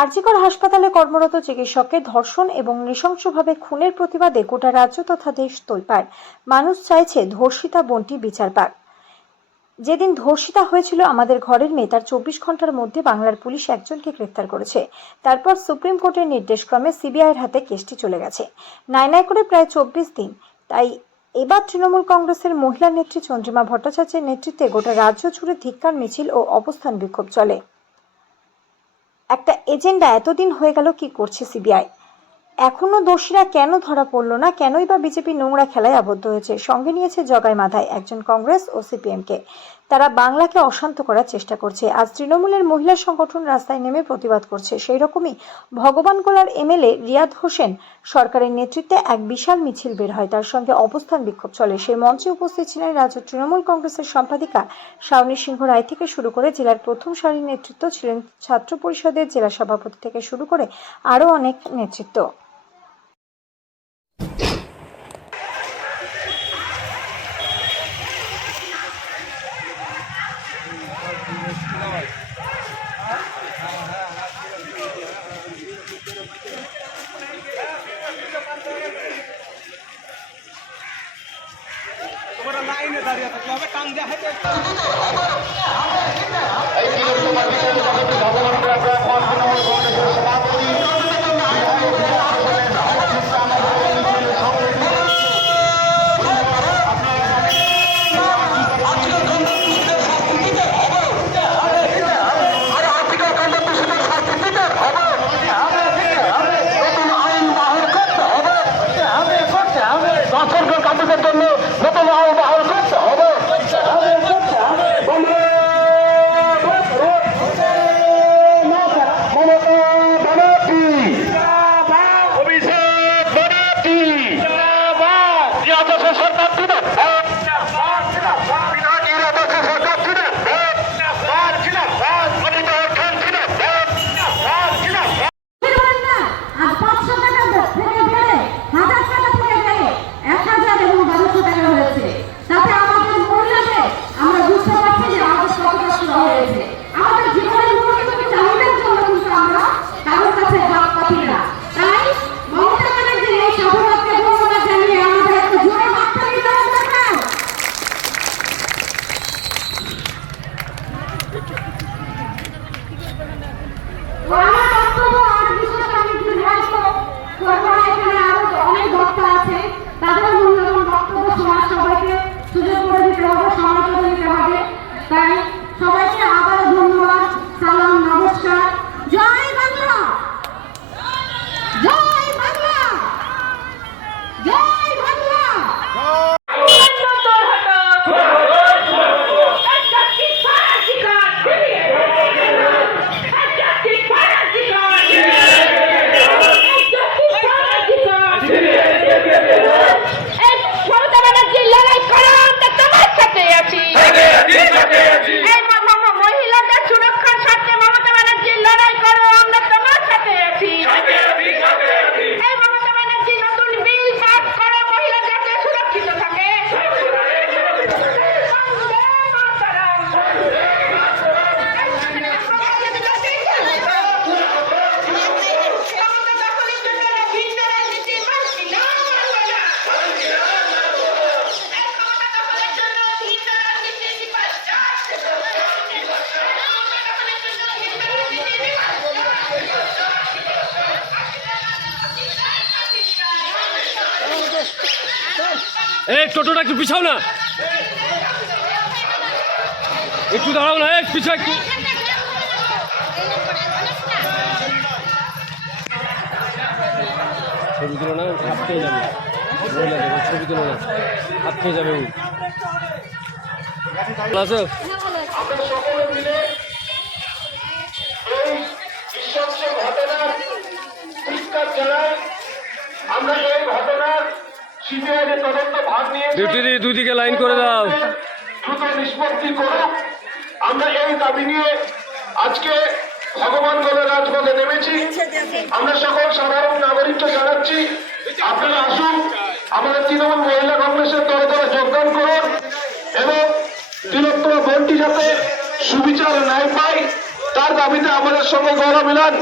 আরজিকর হাসপাতালে কর্মরত চিকিৎসককে ধর্ষণ এবং নৃশংসভাবে খুনের প্রতিবাদে গোটা রাজ্য তথা দেশ তোলপাড়। মানুষ চাইছে ধর্ষিতা বোনটি বিচার পাক। যেদিন ধর্ষিতা হয়েছিল আমাদের ঘরের মেয়ে, তার 24 ঘন্টার মধ্যে বাংলার পুলিশ একজনকে গ্রেফতার করেছে। তারপর সুপ্রিম কোর্টের নির্দেশক্রমে সিবিআইয়ের হাতে কেসটি চলে গেছে নাই করে প্রায় 24 দিন। তাই এবার তৃণমূল কংগ্রেসের মহিলা নেত্রী চন্দ্রিমা ভট্টাচার্যের নেতৃত্বে গোটা রাজ্য জুড়ে ধিক্কার মিছিল ও অবস্থান বিক্ষোভ চলে। একটা এজেন্ডা, এতদিন হয়ে গেল কি করছে সিবিআই? এখনো দোষীরা কেন ধরা পড়লো না? কেনই বা বিজেপি নোংরা খেলায় আবদ্ধ হয়েছে? সঙ্গে নিয়েছে জগাই মাথায় একজন কংগ্রেস ও সিপিএমকে। তারা বাংলাকে অশান্ত করার চেষ্টা করছে। আজ তৃণমূলের মহিলা সংগঠন রাস্তায় নেমে প্রতিবাদ করছে। সেই রকমই ভগবানগোলার এমএলএ রিয়াদ হোসেন সরকারের নেতৃত্বে এক বিশাল মিছিল বের হয়, তার সঙ্গে অবস্থান বিক্ষোভ চলে। সেই মঞ্চে উপস্থিত ছিলেন রাজ্য তৃণমূল কংগ্রেসের সম্পাদিকা শাওনী সিংহ রায় থেকে শুরু করে জেলার প্রথম সারির নেতৃত্ব ছিলেন, ছাত্র পরিষদের জেলা সভাপতি থেকে শুরু করে আরও অনেক নেতৃত্ব। লাইনে দাঁড়িয়ে থাকলে হবে টান দেওয়া হবে। জন্য নতুন আইন বহাল করতে হবে। তাই সবাইকে আবারও ধন্যবাদ, সালাম, নমস্কার। জয় বাংলা, জয় বাংলা, জয় বাংলা। এই টোটোটা একটু পিছাও না, একটু দাঁড়াও না, এক পিছাও একটু। ছবি তুলো না, হাত পেয়ে যাবে, ছবি তুলো না, হাত পেয়ে যাবে। আছো আমরা এই ঘটনার সিবিআই তদন্ত ভাগ নিয়ে দুই দিকে লাইন করে দাও, দ্রুত নিষ্পত্তি করুক। আমরা এই দাবি নিয়ে আজকে ভগবানগোলা রাজপথে নেমেছি। আমরা সকল সাধারণ নাগরিককে জানাচ্ছি, আপনারা আসুন, আমাদের তৃণমূল মহিলা কংগ্রেসের দলে যোগদান করুন এবং তিলোত্তমা বোনটি যাতে সুবিচার ন্যায় পায় তার দাবিতে আমাদের সঙ্গে গলা মিলান।